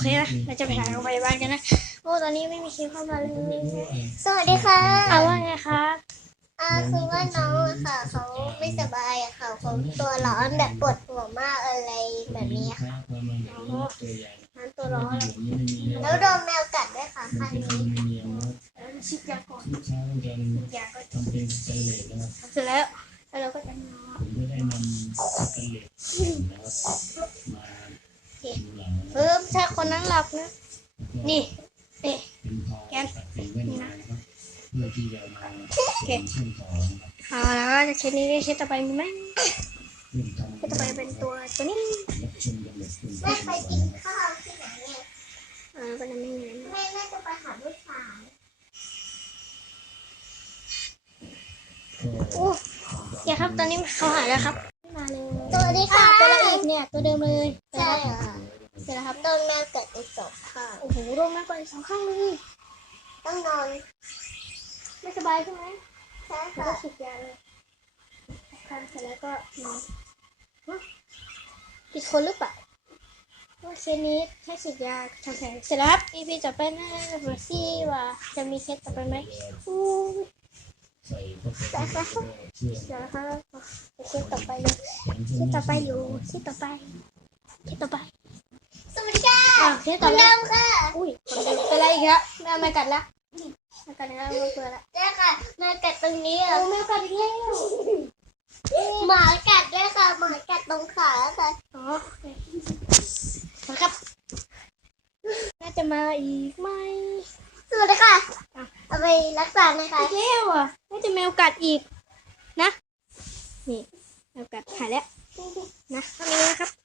โอเคนะเราจะไปหาโรงพยาบาลกันนะโอ้ตอนนี้ไม่มีคิวเข้ามาเลยสวัสดีค่ะเอาว่าไงครับอ่าคือว่าน้องอะค่ะ เขาไม่สบายอะค่ะเขาตัวร้อนแบบปวดหัวมากอะไรแบบนี้ค่ะน้ำตัวร้อนแล้วโดนแมวกัดด้วยค่ะข้างนี้แล้วชิดยาก่อนลูกค้าต้องการยาก็ทำเป็นสแตนเลสนะครับเสร็จแล้วแล้วเราก็จะนอนผมก็ได้นำสแตนเลสนะครับมาดูหลังเพิ่มถ้า คนนั้นหลับนะ นี่เอ๊ะเป็นพอตัดเป็นแว่นตานะครับเพื่อที่จะมาเป็นเชื่อมต่อนะครับเอาแล้วก็จะเช็ดนี้ได้เช็ดต่อไปมีไหมเรื่องทำเช็ดต่อไปเป็นตัวตัวนี้รับชมกันแบบเป็นแม่ไปกินข้าวที่ไหนเนี่ยอ่าก็จะไม่มีอะไรมากแม่น่าจะไปหาลูกสาวโอ้เดี๋ยวครับตอนนี้เขาหายแล้วครับมาเลยสวัสดีค่ะตัวละอีกเนี่ยตัวเดิมเลยใช่ค่ะเส ร็จแล้วครับโดนแมวกัดอีกสองข้างโอ้โหโดนมากกว่าสองข้างเลยต้องนอน ไม่สบายใช่ไหมใช่แล้วค่ะก็ฉีดยาเลยข้างเสร็จแล้วก็นอนฮะผิดคนหรือเปล่าว่าเคสนี้แค่ฉีดยาทำแผลเสร็จแล้วครับ EP จะเป็นให้ดูซิว่าจะมีเคสต่อไปไหมอู้ยใส่เข้าไปเชื่อมเดี๋ยวนะคะเคสต่อไปเลยเคสต่อไปอยู่เคสต่อไปเคสต่อไปสวัสดีค่ะ อะเคสคต่อนไปเดิมค่ะอุ้ยคนเดิมเป็นไรอีกครับแม่ไม่กัดละไม่กัดแล้วไม่เปิดละใช่ค่ะแมวกัดตรงนี้โอ้อะแม่กัดอีกแล้วหมากัดด้วยค่ะหมากัดตรงขาค่ะอ๋อโอเคมาครับน่าจะมาอีกไหมสวัสดีค่ะเอาไปรักษานะคะอีกแล้วอะน่าจะแมวกัดอีกนะนี่แมวกัดหายแล้วนะเท่านี้นะ